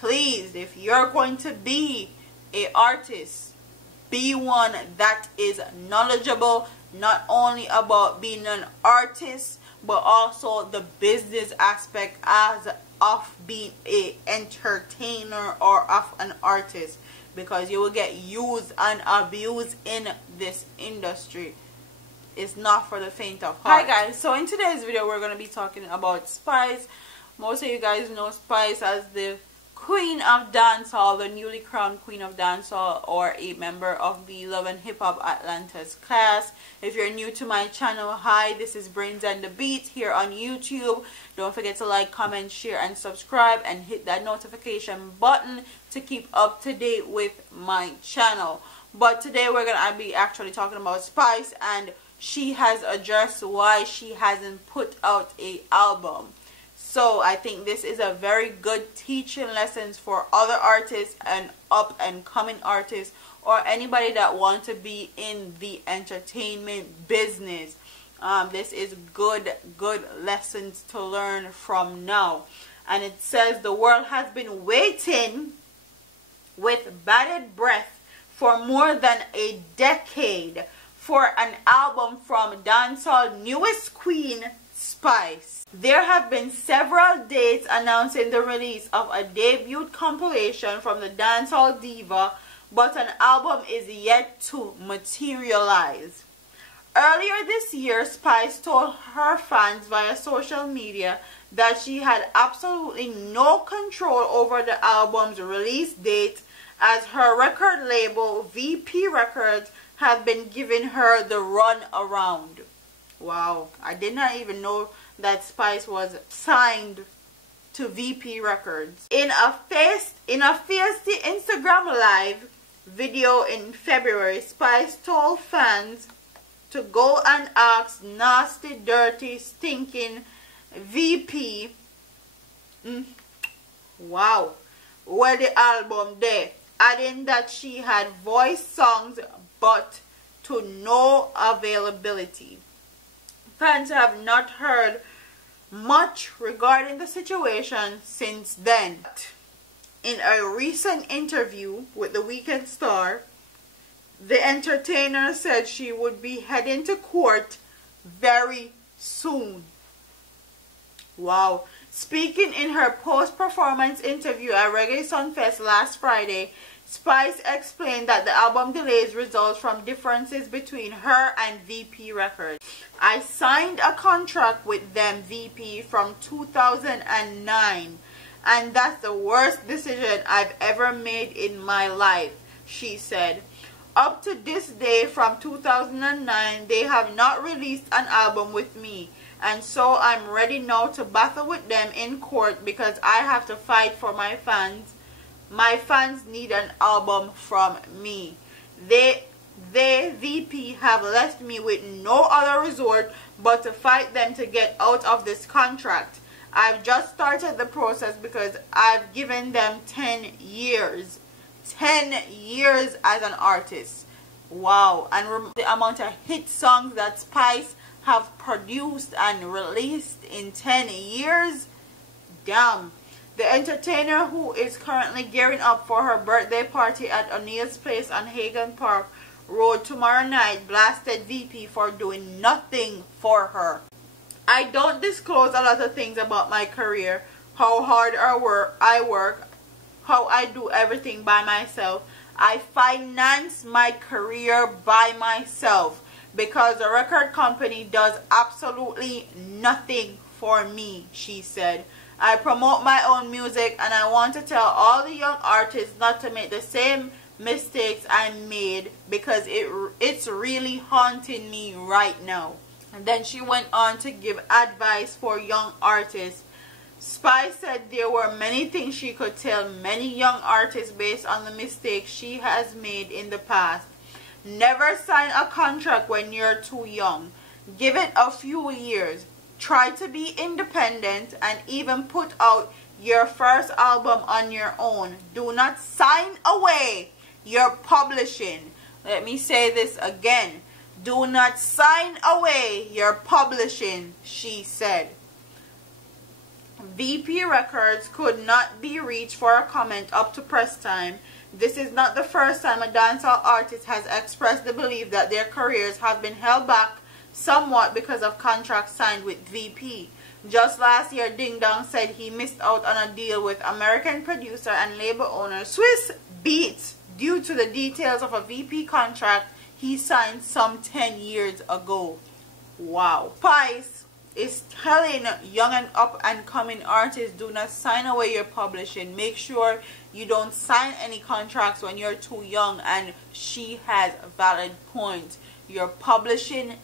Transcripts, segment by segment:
please, if you're going to be an artist, be one that is knowledgeable, not only about being an artist, but also the business aspect as of being a entertainer or of an artist, because you will get used and abused in this industry. It's not for the faint of heart. Hi guys, so in today's video we're going to be talking about Spice. Most of you guys know Spice as the Queen of Dancehall, the newly crowned Queen of Dancehall, or a member of the Love and Hip Hop Atlantis class. If you're new to my channel, hi, this is Brains and the Beat here on YouTube. Don't forget to like, comment, share, and subscribe, and hit that notification button to keep up to date with my channel. But today we're gonna be actually talking about Spice, and she has addressed why she hasn't put out an album. So I think this is a very good teaching lessons for other artists and up and coming artists, or anybody that wants to be in the entertainment business. This is good lessons to learn from now. And it says the world has been waiting with bated breath for more than a decade for an album from dancehall newest queen, Spice. There have been several dates announcing the release of a debut compilation from the dancehall diva, but an album is yet to materialize. Earlier this year, Spice told her fans via social media that she had absolutely no control over the album's release date, as her record label, VP Records, had been giving her the run around. Wow, I did not even know that Spice was signed to VP Records. In a feisty Instagram live video in February, Spice told fans to go and ask nasty, dirty, stinking VP, wow, where the album there, adding that she had voice songs but to no availability. Fans have not heard much regarding the situation since then. In a recent interview with the Weekend Star, the entertainer said she would be heading to court very soon. Wow. Speaking in her post-performance interview at Reggae Sunfest last Friday, Spice explained that the album delays result from differences between her and VP Records. I signed a contract with them, VP, from 2009, and that's the worst decision I've ever made in my life, she said. Up to this day, from 2009, they have not released an album with me, and so I'm ready now to battle with them in court because I have to fight for my fans. My fans need an album from me. They VP have left me with no other resort but to fight them to get out of this contract. I've just started the process because I've given them 10 years. 10 years as an artist. Wow. And the amount of hit songs that Spice have produced and released in 10 years. Damn. The entertainer, who is currently gearing up for her birthday party at O'Neill's Place on Hagan Park Road tomorrow night, blasted VP for doing nothing for her. I don't disclose a lot of things about my career, how hard I work, how I do everything by myself. I finance my career by myself because the record company does absolutely nothing for me, she said. I promote my own music, and I want to tell all the young artists not to make the same mistakes I made because it's really haunting me right now. And then she went on to give advice for young artists. Spice said there were many things she could tell many young artists based on the mistakes she has made in the past. Never sign a contract when you're too young. Give it a few years. Try to be independent and even put out your first album on your own. Do not sign away your publishing. Let me say this again. Do not sign away your publishing, she said. VP Records could not be reached for a comment up to press time. This is not the first time a dancehall artist has expressed the belief that their careers have been held back somewhat because of contracts signed with VP. Just last year, Ding Dong said he missed out on a deal with American producer and label owner Swiss Beats due to the details of a VP contract he signed some 10 years ago. Wow. Spice is telling young and up and coming artists, do not sign away your publishing. Make sure you don't sign any contracts when you're too young. And she has a valid point. Your publishing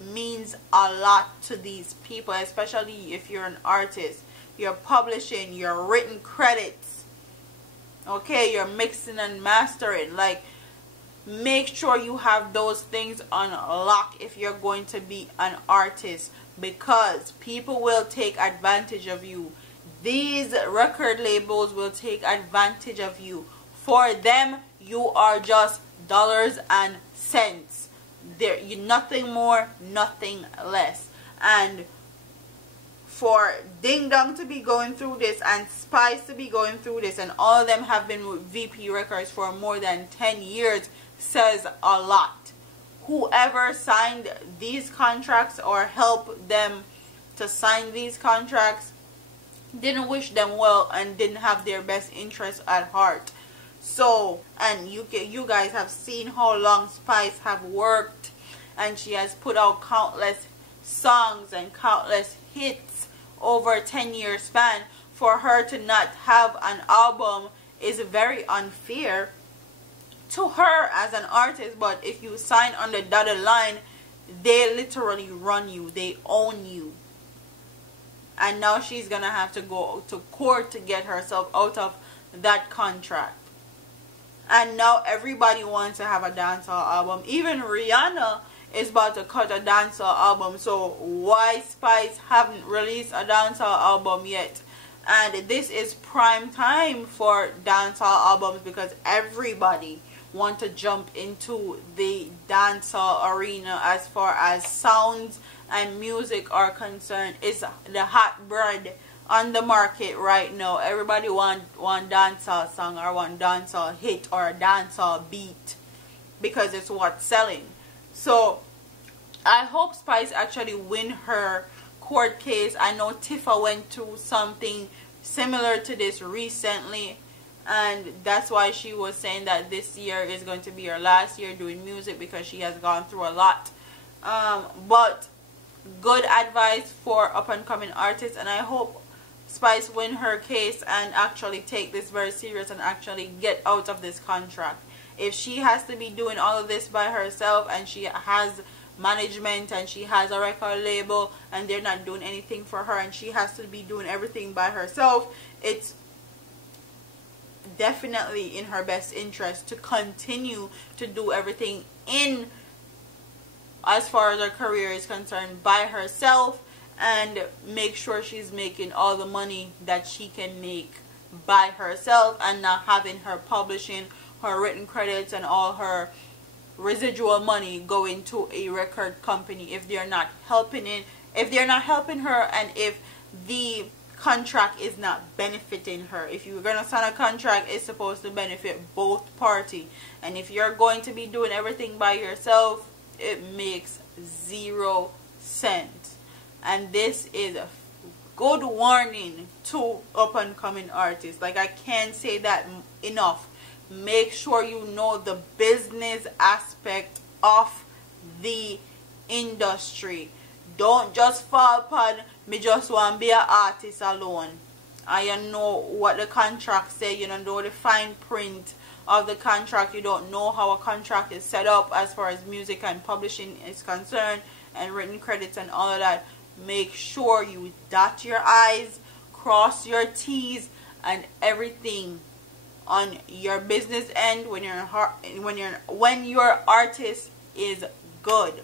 means a lot to these people, especially if you're an artist. Your publishing, your written credits, okay, your mixing and mastering, like, make sure you have those things on lock if you're going to be an artist, because people will take advantage of you. These record labels will take advantage of you. For them, you are just dollars and cents. You nothing more, nothing less. And for Ding Dong to be going through this and Spice to be going through this, and all of them have been with VP Records for more than 10 years, says a lot. Whoever signed these contracts or helped them to sign these contracts didn't wish them well and didn't have their best interests at heart. So, and you guys have seen how long Spice have worked, and she has put out countless songs and countless hits over a 10-year span. For her to not have an album is very unfair to her as an artist. But if you sign on the dotted line, they literally run you, they own you. And now she's gonna have to go to court to get herself out of that contract. And now everybody wants to have a dancehall album. Even Rihanna is about to cut a dancehall album. So why Spice haven't released a dancehall album yet? And this is prime time for dancehall albums, because everybody want to jump into the dancehall arena as far as sounds and music are concerned. It's the hot bread on the market right now. Everybody want dancehall song or one dancehall hit or a dancehall beat, because it's what's selling. So I hope Spice actually win her court case. I know Tifa went through something similar to this recently, and that's why she was saying that this year is going to be her last year doing music, because she has gone through a lot. But good advice for up and coming artists, and I hope Spice win her case and actually take this very serious and actually get out of this contract. If she has to be doing all of this by herself, and she has management and she has a record label and they're not doing anything for her, and she has to be doing everything by herself, it's definitely in her best interest to continue to do everything in as far as her career is concerned by herself, and make sure she's making all the money that she can make by herself, and not having her publishing, her written credits and all her residual money going to a record company if they're not helping her, and if the contract is not benefiting her. If you're gonna sign a contract, it's supposed to benefit both parties, and if you're going to be doing everything by yourself, it makes 0 sense. And this is a good warning to up and coming artists. Like, I can't say that enough. Make sure you know the business aspect of the industry. Don't just fall upon me just want to be an artist alone. I know what the contract say. You don't know the fine print of the contract. You don't know how a contract is set up as far as music and publishing is concerned, and written credits and all of that. Make sure you dot your I's, cross your T's, and everything on your business end when your artist is good.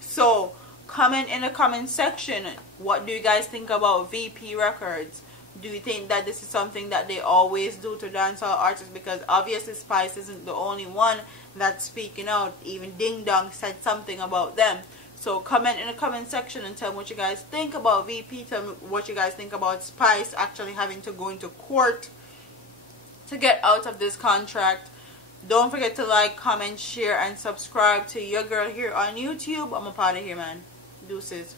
So comment in the comment section, what do you guys think about VP Records? Do you think that this is something that they always do to dancehall artists? Because obviously Spice isn't the only one that's speaking out. Even Ding Dong said something about them. So comment in the comment section and tell me what you guys think about VP. Tell me what you guys think about Spice actually having to go into court to get out of this contract. Don't forget to like, comment, share, and subscribe to your girl here on YouTube. I'm a part of here, man. Deuces.